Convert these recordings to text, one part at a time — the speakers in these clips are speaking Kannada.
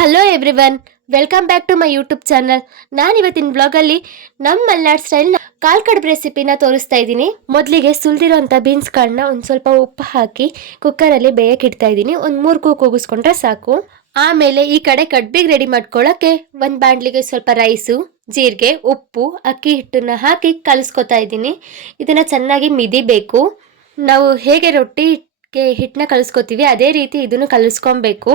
Hello everyone welcome back to my YouTube channel ನಾನು ಇವತ್ತಿನ ಬ್ಲಾಗಲ್ಲಿ ನಮ್ಮ ಮಲ್ನಾಡ್ ಸ್ಟೈಲ್ನ ಕಾಲ್ ಕಡುಬು ರೆಸಿಪಿನ ತೋರಿಸ್ತಾ ಇದ್ದೀನಿ. ಮೊದಲಿಗೆ ಸುಲಿದಿರೋಂಥ ಬೀನ್ಸ್ ಕಾಳನ್ನ ಒಂದು ಸ್ವಲ್ಪ ಉಪ್ಪು ಹಾಕಿ ಕುಕ್ಕರಲ್ಲಿ ಬೇಯಕ್ಕೆ ಇಡ್ತಾ ಇದ್ದೀನಿ. ಒಂದು ಮೂರು ಕೂಗು ಕೂಗಿಸ್ಕೊಂಡ್ರೆ ಸಾಕು. ಆಮೇಲೆ ಈ ಕಡೆ ಕಡ್ಬಿಗೆ ರೆಡಿ ಮಾಡ್ಕೊಳ್ಳೋಕ್ಕೆ ಒಂದು ಬಾಣಲಿಗೆ ಸ್ವಲ್ಪ ರೈಸು ಜೀರಿಗೆ, ಉಪ್ಪು, ಅಕ್ಕಿ ಹಿಟ್ಟನ್ನ ಹಾಕಿ ಕಲಿಸ್ಕೊತಾ ಇದ್ದೀನಿ. ಇದನ್ನು ಚೆನ್ನಾಗಿ ಮಿದಿಬೇಕು ನಾವು ಹೇಗೆ ರೊಟ್ಟಿಗೆ ಹಿಟ್ಟನ್ನ ಕಲಿಸ್ಕೊತೀವಿ, ಅದೇ ರೀತಿ ಇದನ್ನು ಕಲಿಸ್ಕೊಬೇಕು.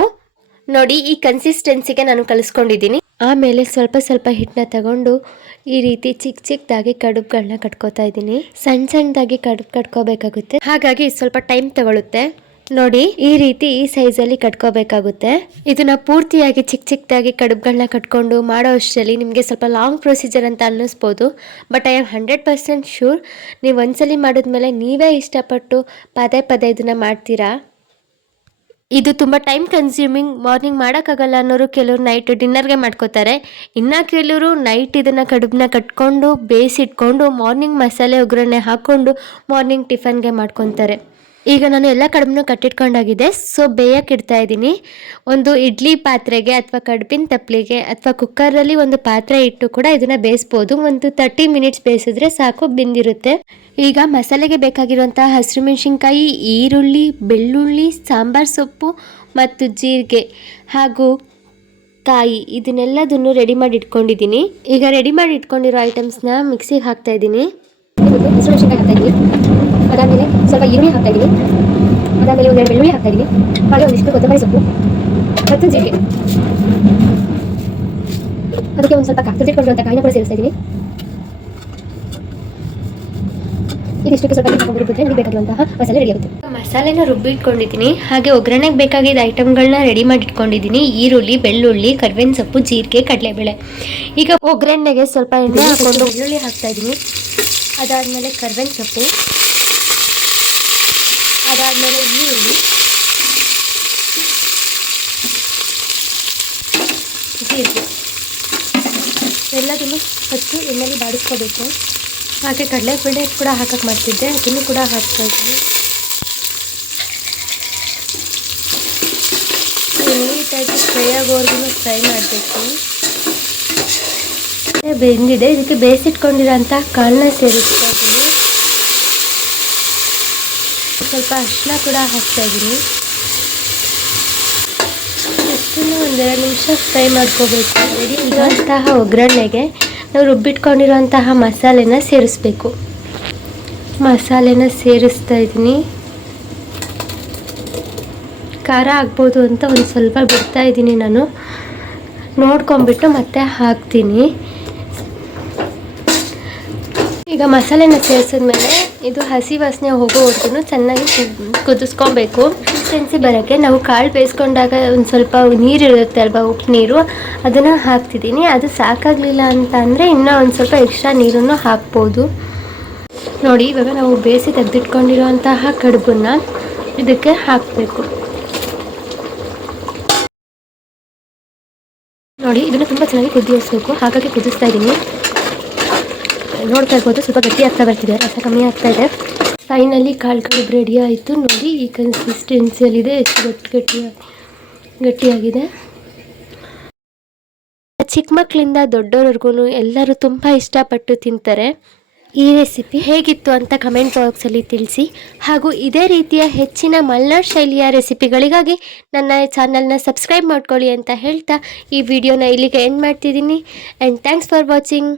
ನೋಡಿ, ಈ ಕನ್ಸಿಸ್ಟೆನ್ಸಿಗೆ ನಾನು ಕಲಿಸ್ಕೊಂಡಿದ್ದೀನಿ. ಆಮೇಲೆ ಸ್ವಲ್ಪ ಸ್ವಲ್ಪ ಹಿಟ್ಟನ್ನ ತಗೊಂಡು ಈ ರೀತಿ ಚಿಕ್ಕ ಚಿಕ್ಕದಾಗಿ ಕಡುಬುಗಳನ್ನ ಕಟ್ಕೋತಾ ಇದ್ದೀನಿ. ಸಣ್ಣ ಸಣ್ಣದಾಗಿ ಕಡುಬು ಕಟ್ಕೋಬೇಕಾಗುತ್ತೆ. ಹಾಗಾಗಿ ಸ್ವಲ್ಪ ಟೈಮ್ ತಗೊಳುತ್ತೆ. ನೋಡಿ, ಈ ರೀತಿ ಈ ಸೈಜಲ್ಲಿ ಕಟ್ಕೋಬೇಕಾಗುತ್ತೆ. ಇದನ್ನ ಪೂರ್ತಿಯಾಗಿ ಚಿಕ್ಕ ಚಿಕ್ಕದಾಗಿ ಕಡುಬುಗಳನ್ನ ಕಟ್ಕೊಂಡು ಮಾಡೋ ಅಷ್ಟರಲ್ಲಿ ನಿಮಗೆ ಸ್ವಲ್ಪ ಲಾಂಗ್ ಪ್ರೊಸೀಜರ್ ಅಂತ ಅನ್ನಿಸ್ಬೋದು. But I am hundred percent sure ನೀವು ಒಂದ್ಸಲಿ ಮಾಡಿದ್ಮೇಲೆ ನೀವೇ ಇಷ್ಟಪಟ್ಟು ಪದೇ ಪದೇ ಇದನ್ನ ಮಾಡ್ತೀರಾ? ಇದು ತುಂಬ ಟೈಮ್ ಕನ್ಸ್ಯೂಮಿಂಗ್ ಮಾರ್ನಿಂಗ್ ಮಾಡೋಕ್ಕಾಗಲ್ಲ ಅನ್ನೋರು ಕೆಲವರು ನೈಟ್ ಡಿನ್ನರ್ಗೆ ಮಾಡ್ಕೋತಾರೆ. ಇನ್ನು ಕೆಲವರು ನೈಟ್ ಇದನ್ನು ಕಡುಬನ್ನ ಕಟ್ಕೊಂಡು, ಬೇಯಿಸಿಟ್ಕೊಂಡು ಮಾರ್ನಿಂಗ್ ಮಸಾಲೆ ಒಗ್ಗರಣೆ ಹಾಕ್ಕೊಂಡು ಮಾರ್ನಿಂಗ್ ಟಿಫನ್ಗೆ ಮಾಡ್ಕೊತಾರೆ. ಈಗ ನಾನು ಎಲ್ಲ ಕಡುಬನ್ನು ಕಟ್ಟಿಟ್ಕೊಂಡಾಗಿದೆ. ಸೊ ಬೇಯಕ್ಕೆ ಇಡ್ತಾ ಇದ್ದೀನಿ. ಒಂದು ಇಡ್ಲಿ ಪಾತ್ರೆಗೆ ಅಥವಾ ಕಡುಬಿನ ತಪ್ಪಲಿಗೆ ಅಥವಾ ಕುಕ್ಕರಲ್ಲಿ ಒಂದು ಪಾತ್ರೆ ಇಟ್ಟು ಕೂಡ ಇದನ್ನು ಬೇಯಿಸ್ಬೋದು. ಒಂದು ತರ್ಟಿ ಮಿನಿಟ್ಸ್ ಬೇಯಿಸಿದ್ರೆ ಸಾಕು, ಬೆಂದಿರುತ್ತೆ. ಈಗ ಮಸಾಲೆಗೆ ಬೇಕಾಗಿರುವಂತಹ ಹಸಿರು ಮೆಣಸಿನ್ಕಾಯಿ ಈರುಳ್ಳಿ, ಬೆಳ್ಳುಳ್ಳಿ, ಸಾಂಬಾರ್ ಸೊಪ್ಪು ಮತ್ತು ಜೀರಿಗೆ ಹಾಗೂ ಕಾಯಿ ಇದನ್ನೆಲ್ಲದನ್ನು ರೆಡಿ ಮಾಡಿ ಇಟ್ಕೊಂಡಿದ್ದೀನಿ. ಈಗ ರೆಡಿ ಮಾಡಿ ಇಟ್ಕೊಂಡಿರೋ ಐಟಮ್ಸ್ನ ಮಿಕ್ಸಿಗೆ ಹಾಕ್ತಾ ಇದ್ದೀನಿ. ಅದಾದಮೇಲೆ ಸ್ವಲ್ಪ ಈರುಳ್ಳಿ ಹಾಕ್ತಾ ಇದ್ದೀನಿ. ಅದಾದಮೇಲೆ ಒಂದೆರಡು ಬೆಳ್ಳುಳ್ಳಿ ಹಾಕ್ತಾ ಇದ್ದೀನಿ. ಹಾಗೆ ಒಂದಿಷ್ಟು ಕೊತ್ತಂಬರಿ ಸೊಪ್ಪು ಮತ್ತು ಜೀರಿಗೆ. ಅದಕ್ಕೆ ಒಂದು ಸ್ವಲ್ಪ ತುರಿದಿಟ್ಕೊಂಡಿರುವಂಥ ಕಾಯಿನ ಕೂಡ ಸೇರಿಸ್ತಾ ಇದ್ದೀನಿ. ಇದಿಷ್ಟಕ್ಕೆ ಸ್ವಲ್ಪ ನೀರು ನನಗೆ ಬೇಕಾಗಿರುವಂತಹ ಮಸಾಲೆ ರೆಡಿ ಆಗುತ್ತೆ. ಮಸಾಲೆನ ರುಬ್ಬಿಟ್ಕೊಂಡಿದ್ದೀನಿ. ಹಾಗೆ ಒಗ್ಗರಣೆಗೆ ಬೇಕಾಗಿದ್ದ ಐಟಮ್ಗಳನ್ನ ರೆಡಿ ಮಾಡಿ ಇಟ್ಕೊಂಡಿದ್ದೀನಿ ಈರುಳ್ಳಿ ಬೆಳ್ಳುಳ್ಳಿ ಕರ್ಬೇವಿನ ಸೊಪ್ಪು ಜೀರಿಗೆ ಕಡಲೆಬೇಳೆ. ಈಗ ಒಗ್ಗರಣೆಗೆ ಸ್ವಲ್ಪ ಎಣ್ಣೆ ಹಾಕೊಂಡು ಬೆಳ್ಳುಳ್ಳಿ ಹಾಕ್ತಾ ಇದ್ದೀನಿ. ಅದಾದಮೇಲೆ ಕರ್ಬೇವಿನ ಸೊಪ್ಪು ಅದಾದಮೇಲೆ ಈರುಳ್ಳಿ. ಜೀರಿಗೆ ಎಲ್ಲದನ್ನು ಫಸ್ಟು ಎಣ್ಣೆಲಿ ಬಾಡಿಸ್ಕೋಬೇಕು. ಹಾಗೆ ಕಡಲೆಬೇಳೆ ಕೂಡ ಹಾಕಕ್ಕೆ ಮಾಡ್ತಿದ್ದೆ. ಅದನ್ನು ಕೂಡ ಇದ್ದೀನಿ. ನೀಟಾಗಿ ಫ್ರೈ ಆಗೋವರೆಗೂ ಫ್ರೈ ಮಾಡಬೇಕು. ಬೆಂದಿದೆ. ಇದಕ್ಕೆ ಬೇಯಿಸಿಟ್ಕೊಂಡಿರೋಂಥ ಕಾಳನ್ನ ಸೇರಿಸ್ತಾ ಇದ್ದೀನಿ. ಸ್ವಲ್ಪ ಅರಿಶಿನ ಕೂಡ ಹಾಕ್ತಾ ಇದ್ದೀನಿ. ಇಷ್ಟನ್ನು ಒಂದೆರಡು ನಿಮಿಷ ಫ್ರೈ ಮಾಡ್ಕೋಬೇಕು. ರೆಡಿ ಇರುವಂತಹ ಒಗ್ಗರಣೆಗೆ ನಾವು ರುಬ್ಬಿಟ್ಕೊಂಡಿರುವಂತಹ ಮಸಾಲೆನ ಸೇರಿಸ್ಬೇಕು. ಮಸಾಲೆನ ಸೇರಿಸ್ತಾ ಇದ್ದೀನಿ. ಖಾರ ಆಗ್ಬೋದು ಅಂತ ಒಂದು ಸ್ವಲ್ಪ ಬಿಡ್ತಾ ಇದ್ದೀನಿ ನಾನು. ನೋಡ್ಕೊಂಬಿಟ್ಟು ಮತ್ತೆ ಹಾಕ್ತೀನಿ. ಈಗ ಮಸಾಲೆನ ಸೇರಿಸಿದ್ಮೇಲೆ ಇದು ಹಸಿ ವಾಸನೆ ಹೋಗೋವರೆಗೂ ಚೆನ್ನಾಗಿ ಕುದಿಸ್ಕೊಬೇಕು. ಕನ್ಸಿಸ್ಟೆನ್ಸಿ ಬರೋಕ್ಕೆ ನಾವು ಕಾಳು ಬೇಯಿಸ್ಕೊಂಡಾಗ ಒಂದು ಸ್ವಲ್ಪ ನೀರು ಇರುತ್ತೆ ಅಲ್ವಾ, ಉಪ್ಪು ನೀರು, ಅದನ್ನು ಹಾಕ್ತಿದ್ದೀನಿ. ಅದು ಸಾಕಾಗಲಿಲ್ಲ ಅಂತ ಅಂದರೆ ಇನ್ನೂ ಒಂದು ಸ್ವಲ್ಪ ಎಕ್ಸ್ಟ್ರಾ ನೀರನ್ನು ಹಾಕ್ಬೋದು. ನೋಡಿ, ಇವಾಗ ನಾವು ಬೇಯಿಸಿ ತೆಗೆದಿಟ್ಕೊಂಡಿರುವಂತಹ ಕಡುಬನ್ನು ಇದಕ್ಕೆ ಹಾಕಬೇಕು. ನೋಡಿ, ಇದನ್ನು ತುಂಬ ಚೆನ್ನಾಗಿ ಕುದಿಯಿಸ್ಬೇಕು. ಹಾಗಾಗಿ ಕುದಿಸ್ತಾ ಇದ್ದೀನಿ. ನೋಡ್ತಾ ಇರ್ಬೋದು, ಸ್ವಲ್ಪ ಗಟ್ಟಿ ಆಗ್ತಾ ಬರ್ತಿದೆ ರಸ ಕಮ್ಮಿ ಆಗ್ತಾ ಇದೆ. ಫೈನಲಿ ಕಾಳು ಕಡುಬು ರೆಡಿ ಆಯಿತು ನೋಡಿ, ಈ ಕನ್ಸಿಸ್ಟೆನ್ಸಿಯಲ್ಲಿದೆ ಎಷ್ಟು ಗಟ್ಟಿ ಗಟ್ಟಿಯಾಗಿ ಗಟ್ಟಿಯಾಗಿದೆ ಚಿಕ್ಕ ಮಕ್ಕಳಿಂದ ದೊಡ್ಡವ್ರಿಗೂ ಎಲ್ಲರೂ ತುಂಬ ಇಷ್ಟಪಟ್ಟು ತಿಂತಾರೆ. ಈ ರೆಸಿಪಿ ಹೇಗಿತ್ತು ಅಂತ ಕಮೆಂಟ್ ಬಾಕ್ಸಲ್ಲಿ ತಿಳಿಸಿ. ಹಾಗೂ ಇದೇ ರೀತಿಯ ಹೆಚ್ಚಿನ ಮಲ್ನಾಡ್ ಶೈಲಿಯ ರೆಸಿಪಿಗಳಿಗಾಗಿ ನನ್ನ ಚಾನಲ್ನ ಸಬ್ಸ್ಕ್ರೈಬ್ ಮಾಡ್ಕೊಳ್ಳಿ ಅಂತ ಹೇಳ್ತಾ ಈ ವಿಡಿಯೋನ ಇಲ್ಲಿಗೆ ಎಂಡ್ ಮಾಡ್ತಿದ್ದೀನಿ. And thanks for watching